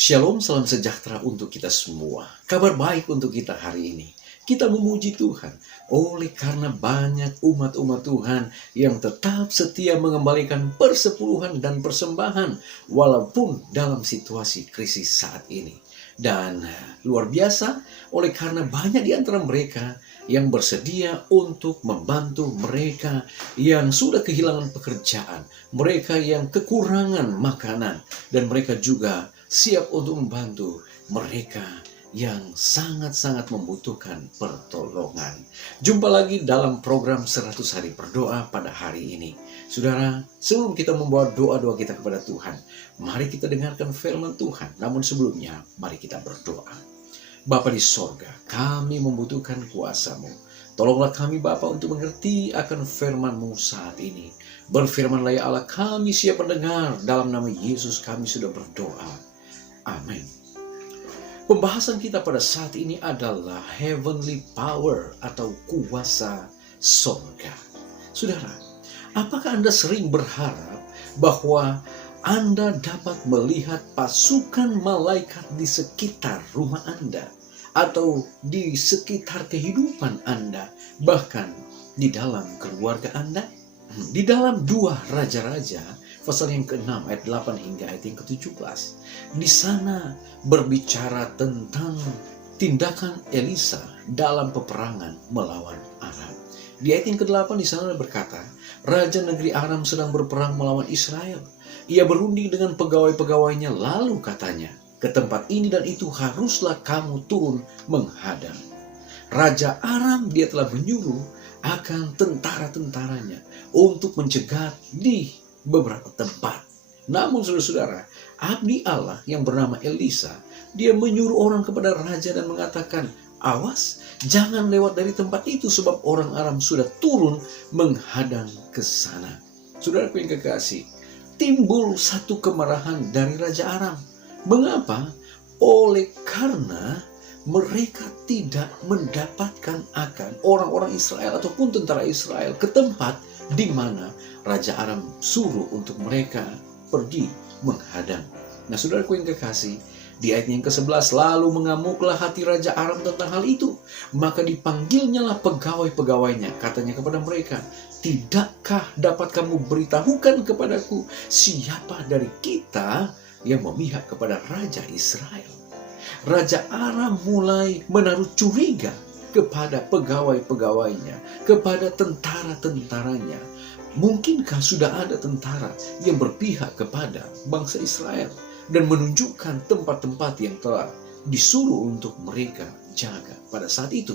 Shalom, salam sejahtera untuk kita semua. Kabar baik untuk kita hari ini. Kita memuji Tuhan oleh karena banyak umat-umat Tuhan yang tetap setia mengembalikan persepuluhan dan persembahan walaupun dalam situasi krisis saat ini. Dan luar biasa oleh karena banyak di antara mereka yang bersedia untuk membantu mereka yang sudah kehilangan pekerjaan, mereka yang kekurangan makanan, dan mereka juga siap untuk membantu mereka yang sangat-sangat membutuhkan pertolongan. Jumpa lagi dalam program 100 Hari Berdoa pada hari ini. Saudara, sebelum kita membawa doa-doa kita kepada Tuhan, mari kita dengarkan firman Tuhan. Namun sebelumnya, mari kita berdoa. Bapa di sorga, kami membutuhkan kuasa-Mu. Tolonglah kami Bapa untuk mengerti akan firman-Mu saat ini. Berfirmanlah ya Allah, kami siap mendengar. Dalam nama Yesus kami sudah berdoa. Amin. Pembahasan kita pada saat ini adalah heavenly power atau kuasa sorga. Saudara, apakah Anda sering berharap bahwa Anda dapat melihat pasukan malaikat di sekitar rumah Anda atau di sekitar kehidupan Anda, bahkan di dalam keluarga Anda? Di dalam 2 Raja-Raja pasal yang ke-6 ayat 8 hingga ayat yang ke-17. Di sana berbicara tentang tindakan Elisa dalam peperangan melawan Aram. Di ayat yang ke-8 di sana berkata, Raja negeri Aram sedang berperang melawan Israel. Ia berunding dengan pegawai-pegawainya, lalu katanya, ke tempat ini dan itu haruslah kamu turun menghadang. Raja Aram dia telah menyuruh akan tentara-tentaranya untuk mencegat di beberapa tempat. Namun saudara-saudara, abdi Allah yang bernama Elisa, dia menyuruh orang kepada raja dan mengatakan, awas, jangan lewat dari tempat itu sebab orang Aram sudah turun menghadang ke sana. Saudaraku yang kekasih, timbul satu kemarahan dari Raja Aram. Mengapa? Oleh karena mereka tidak mendapatkan akan orang-orang Israel ataupun tentara Israel ke tempat di mana Raja Aram suruh untuk mereka pergi menghadang. Nah, saudaraku yang kekasih, di ayat yang ke-11, lalu mengamuklah hati Raja Aram tentang hal itu. Maka dipanggilnyalah pegawai-pegawainya, katanya kepada mereka, tidakkah dapat kamu beritahukan kepadaku siapa dari kita yang memihak kepada Raja Israel? Raja Aram mulai menaruh curiga kepada pegawai-pegawainya, kepada tentara-tentaranya. Mungkinkah sudah ada tentara yang berpihak kepada bangsa Israel dan menunjukkan tempat-tempat yang telah disuruh untuk mereka jaga pada saat itu?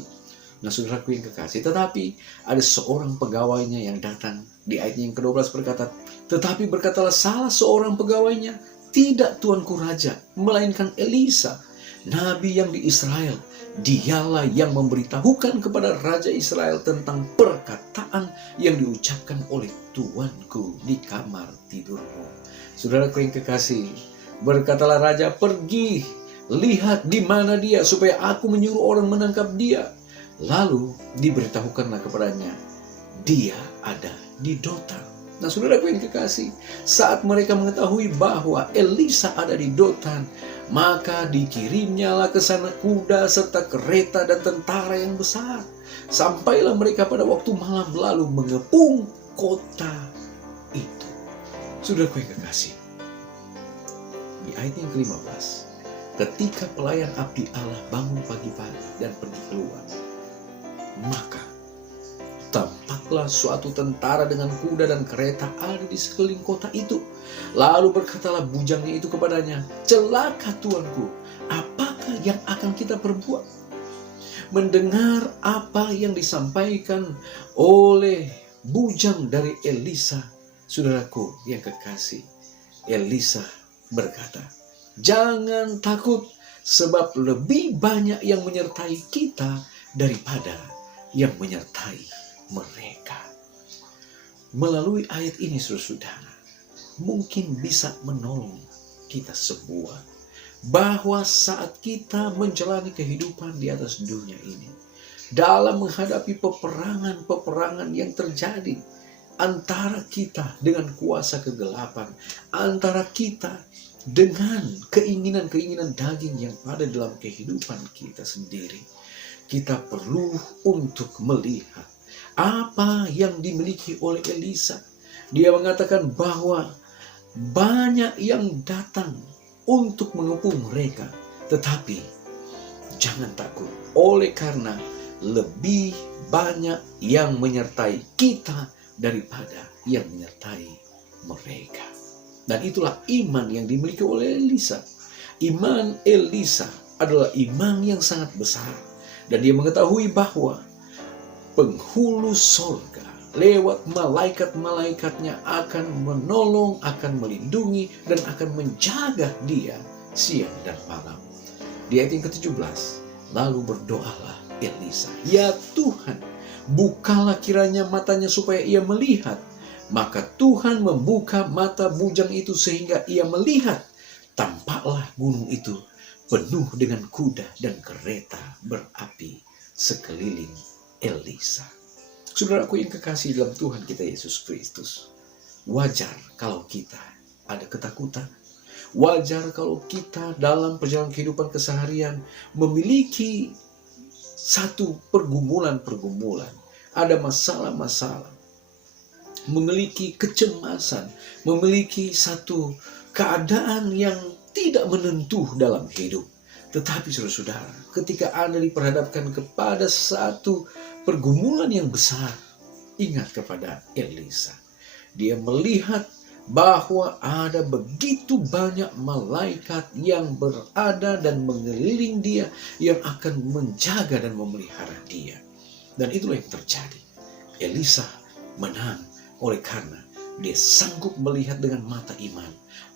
Nah, saudaraku yang kekasih, tetapi ada seorang pegawainya yang datang. Di ayat yang ke-12 berkata, tetapi berkatalah salah seorang pegawainya, tidak tuanku raja, melainkan Elisa, nabi yang di Israel. Dialah yang memberitahukan kepada Raja Israel tentang perkataan yang diucapkan oleh tuanku di kamar tidurmu. Saudaraku yang kekasih, berkatalah raja, pergi, lihat di mana dia, supaya aku menyuruh orang menangkap dia. Lalu diberitahukanlah kepadanya, dia ada di Dotan. Nah, saudaraku yang kekasih, saat mereka mengetahui bahwa Elisa ada di Dotan, maka dikirimnyalah ke sana kuda serta kereta dan tentara yang besar. Sampailah mereka pada waktu malam lalu mengepung kota itu. Saudaraku yang kekasih, di ayat yang ke-15, ketika pelayan abdi Allah bangun pagi-pagi dan pergi keluar, maka tampaklah suatu tentara dengan kuda dan kereta ada di sekeliling kota itu. Lalu berkatalah bujangnya itu kepadanya, celaka tuanku, apakah yang akan kita perbuat? Mendengar apa yang disampaikan oleh bujang dari Elisa, saudaraku yang kekasih, Elisa berkata, jangan takut, sebab lebih banyak yang menyertai kita daripada yang menyertai mereka. Melalui ayat ini, saudara-saudara, mungkin bisa menolong kita semua bahwa saat kita menjalani kehidupan di atas dunia ini, dalam menghadapi peperangan-peperangan yang terjadi antara kita dengan kuasa kegelapan, antara kita dengan keinginan-keinginan daging yang ada dalam kehidupan kita sendiri. Kita perlu untuk melihat apa yang dimiliki oleh Elisa. Dia mengatakan bahwa banyak yang datang untuk mengepung mereka, tetapi jangan takut, oleh karena lebih banyak yang menyertai kita daripada yang menyertai mereka. Dan itulah iman yang dimiliki oleh Elisa. Iman Elisa adalah iman yang sangat besar. Dan dia mengetahui bahwa penghulu sorga lewat malaikat-malaikatnya akan menolong, akan melindungi, dan akan menjaga dia siang dan malam. Di ayat yang ke-17, lalu berdoalah Elisa, "Ya Tuhan, bukalah kiranya matanya supaya ia melihat." Maka Tuhan membuka mata bujang itu sehingga ia melihat. Tampaklah gunung itu penuh dengan kuda dan kereta berapi sekeliling Elisa. Saudaraku yang kekasih dalam Tuhan kita Yesus Kristus, wajar kalau kita ada ketakutan. Wajar kalau kita dalam perjalanan kehidupan keseharian memiliki satu pergumulan-pergumulan. Ada masalah-masalah, memiliki kecemasan, memiliki satu keadaan yang tidak menentu dalam hidup. Tetapi saudara-saudara, ketika Anda diperhadapkan kepada satu pergumulan yang besar, ingat kepada Elisa. Dia melihat bahwa ada begitu banyak malaikat yang berada dan mengeliling dia, yang akan menjaga dan memelihara dia. Dan itulah yang terjadi. Elisa menang oleh karena dia sanggup melihat dengan mata iman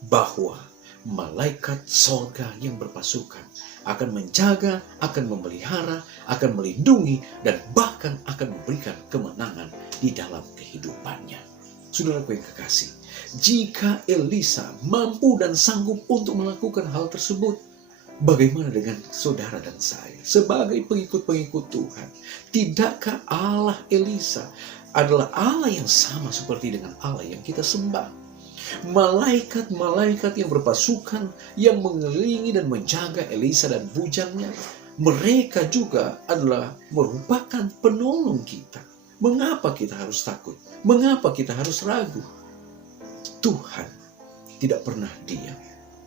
bahwa malaikat sorga yang berpasukan akan menjaga, akan memelihara, akan melindungi, dan bahkan akan memberikan kemenangan di dalam kehidupannya. Saudaraku yang kekasih, jika Elisa mampu dan sanggup untuk melakukan hal tersebut, bagaimana dengan saudara dan saya sebagai pengikut-pengikut Tuhan? Tidakkah Allah Elisa adalah Allah yang sama seperti dengan Allah yang kita sembah? Malaikat-malaikat yang berpasukan yang mengelilingi dan menjaga Elisa dan bujangnya, mereka juga adalah merupakan penolong kita. Mengapa kita harus takut? Mengapa kita harus ragu? Tuhan tidak pernah diam,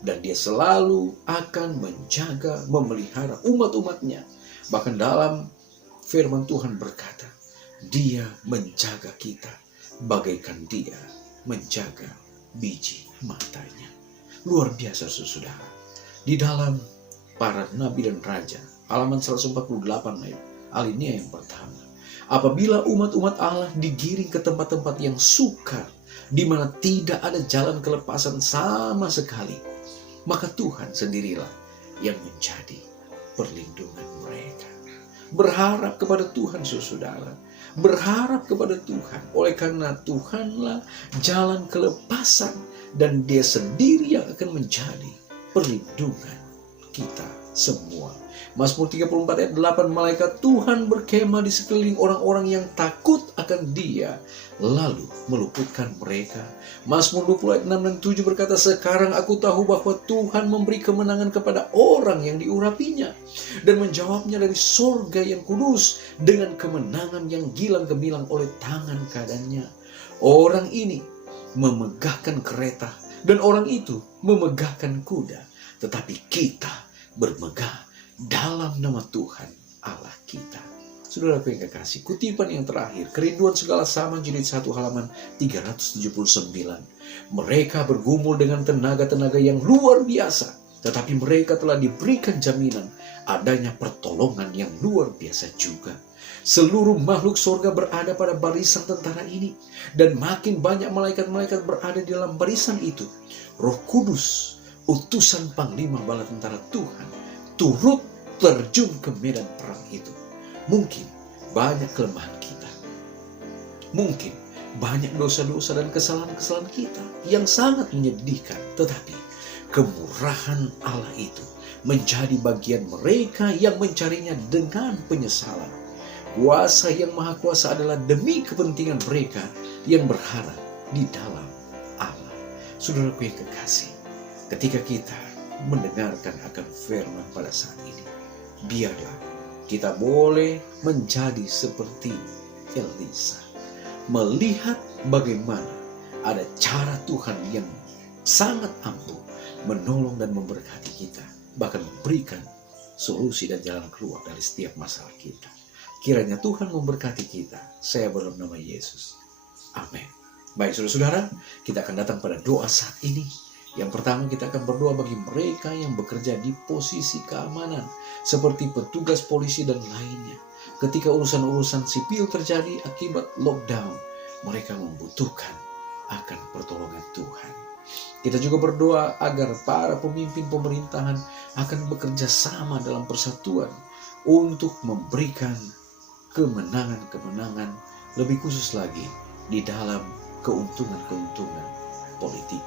dan dia selalu akan menjaga, memelihara umat-umatnya. Bahkan dalam firman Tuhan berkata, dia menjaga kita bagaikan dia menjaga biji matanya. Luar biasa saudara. Di dalam para nabi dan raja, halaman 148 alinea yang pertama. Apabila umat-umat Allah digiring ke tempat-tempat yang sukar, di mana tidak ada jalan kelepasan sama sekali, maka Tuhan sendirilah yang menjadi perlindungan mereka. Berharap kepada Tuhan saudara. Berharap kepada Tuhan, oleh karena Tuhanlah jalan kelepasan, dan dia sendiri yang akan menjadi perlindungan kita semua. Mazmur 34 ayat 8, malaikat Tuhan berkemah di sekeliling orang-orang yang takut akan dia, lalu meluputkan mereka. Mazmur 20 ayat 6 dan 7 berkata, sekarang aku tahu bahwa Tuhan memberi kemenangan kepada orang yang diurapinya, dan menjawabnya dari sorga yang kudus dengan kemenangan yang gilang gemilang oleh tangan kanannya. Orang ini memegahkan kereta, dan orang itu memegahkan kuda, tetapi kita bermegah dalam nama Tuhan Allah kita. Saudaraku yang kekasih, kutipan yang terakhir, Kerinduan Segala Zaman jilid 1 halaman 379. Mereka bergumul dengan tenaga-tenaga yang luar biasa, tetapi mereka telah diberikan jaminan adanya pertolongan yang luar biasa juga. Seluruh makhluk surga berada pada barisan tentara ini, dan makin banyak malaikat-malaikat berada di dalam barisan itu. Roh Kudus, utusan panglima bala tentara Tuhan, turut terjun ke medan perang itu. Mungkin banyak kelemahan kita, mungkin banyak dosa-dosa dan kesalahan-kesalahan kita yang sangat menyedihkan, tetapi kemurahan Allah itu menjadi bagian mereka yang mencarinya dengan penyesalan. Kuasa yang maha kuasa adalah demi kepentingan mereka yang berharap di dalam Allah. Saudaraku yang kekasih, ketika kita mendengarkan akan firman pada saat ini, biarlah kita boleh menjadi seperti Elisa, melihat bagaimana ada cara Tuhan yang sangat ampuh menolong dan memberkati kita, bahkan memberikan solusi dan jalan keluar dari setiap masalah kita. Kiranya Tuhan memberkati kita. Saya berdoa nama Yesus. Amin. Baik saudara-saudara, kita akan datang pada doa saat ini. Yang pertama, kita akan berdoa bagi mereka yang bekerja di posisi keamanan, seperti petugas polisi dan lainnya. Ketika urusan-urusan sipil terjadi akibat lockdown, mereka membutuhkan akan pertolongan Tuhan. Kita juga berdoa agar para pemimpin pemerintahan akan bekerja sama dalam persatuan untuk memberikan kemenangan-kemenangan, lebih khusus lagi di dalam keuntungan-keuntungan politik.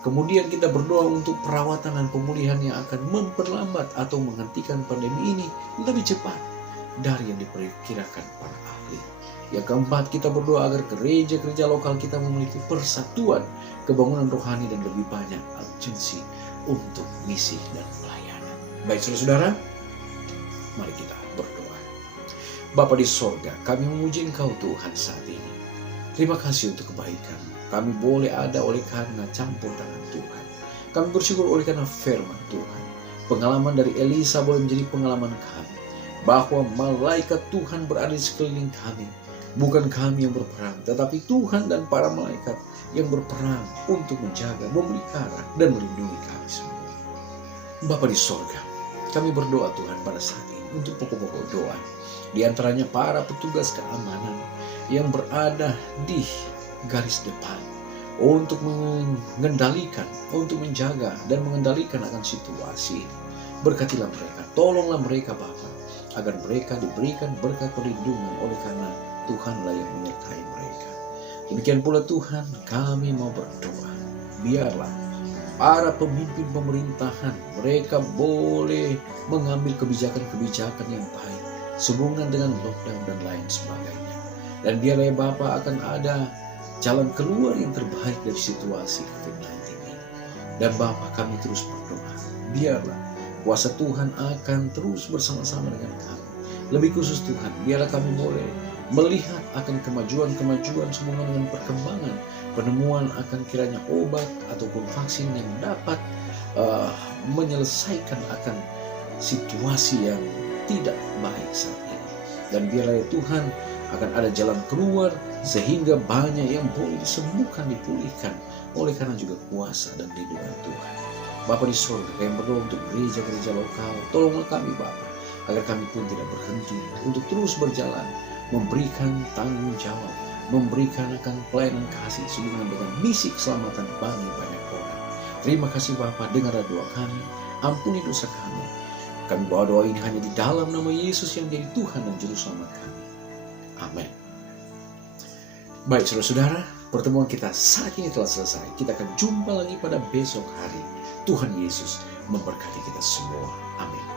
Kemudian kita berdoa untuk perawatan dan pemulihan yang akan memperlambat atau menghentikan pandemi ini lebih cepat dari yang diperkirakan para ahli. Yang keempat, kita berdoa agar gereja-gereja lokal kita memiliki persatuan, kebangunan rohani, dan lebih banyak urgensi untuk misi dan pelayanan. Baik saudara-saudara, mari kita berdoa. Bapa di sorga, kami memuji Engkau Tuhan saat ini. Terima kasih untuk kebaikan. Kami boleh ada oleh karena campur tangan Tuhan. Kami bersyukur oleh karena firman Tuhan. Pengalaman dari Elisa boleh menjadi pengalaman kami, bahwa malaikat Tuhan berada di sekeliling kami. Bukan kami yang berperang, tetapi Tuhan dan para malaikat yang berperang untuk menjaga, memelihara, dan melindungi kami semua. Bapa di sorga, kami berdoa Tuhan pada saat ini untuk pokok-pokok doa. Di antaranya para petugas keamanan yang berada di garis depan untuk mengendalikan, untuk menjaga dan mengendalikan akan situasi ini. Berkatilah mereka, tolonglah mereka Bapa, agar mereka diberikan berkat perlindungan oleh karena Tuhanlah yang menyertai mereka. Demikian pula Tuhan, kami mau berdoa, biarlah para pemimpin pemerintahan mereka boleh mengambil kebijakan-kebijakan yang baik sehubungan dengan lockdown dan lain sebagainya. Dan biarlah Bapa akan ada jalan keluar yang terbaik dari situasi COVID-19 ini. Dan Bapa, kami terus berdoa, biarlah kuasa Tuhan akan terus bersama-sama dengan kami. Lebih khusus Tuhan, biarlah kami boleh melihat akan kemajuan-kemajuan sehubungan dengan perkembangan, penemuan akan kiranya obat ataupun vaksin yang dapat menyelesaikan akan situasi yang tidak baik saat ini. Dan biarlah Tuhan akan ada jalan keluar sehingga banyak yang boleh disembuhkan, dipulihkan oleh karena juga kuasa dan lindungan Tuhan. Bapa di surga, kami berdoa untuk gereja-gereja lokal, tolonglah kami Bapa, agar kami pun tidak berhenti untuk terus berjalan, memberikan tanggung jawab, memberikan akan pelayanan kasih sehubungan dengan misi keselamatan bagi banyak orang. Terima kasih Bapa, dengarlah doa kami, ampuni dosa kami. Kami bawa doa ini hanya di dalam nama Yesus yang menjadi Tuhan dan Juru Selamat kami. Amin. Baik saudara-saudara, pertemuan kita saat ini telah selesai. Kita akan jumpa lagi pada besok hari. Tuhan Yesus memberkati kita semua. Amin.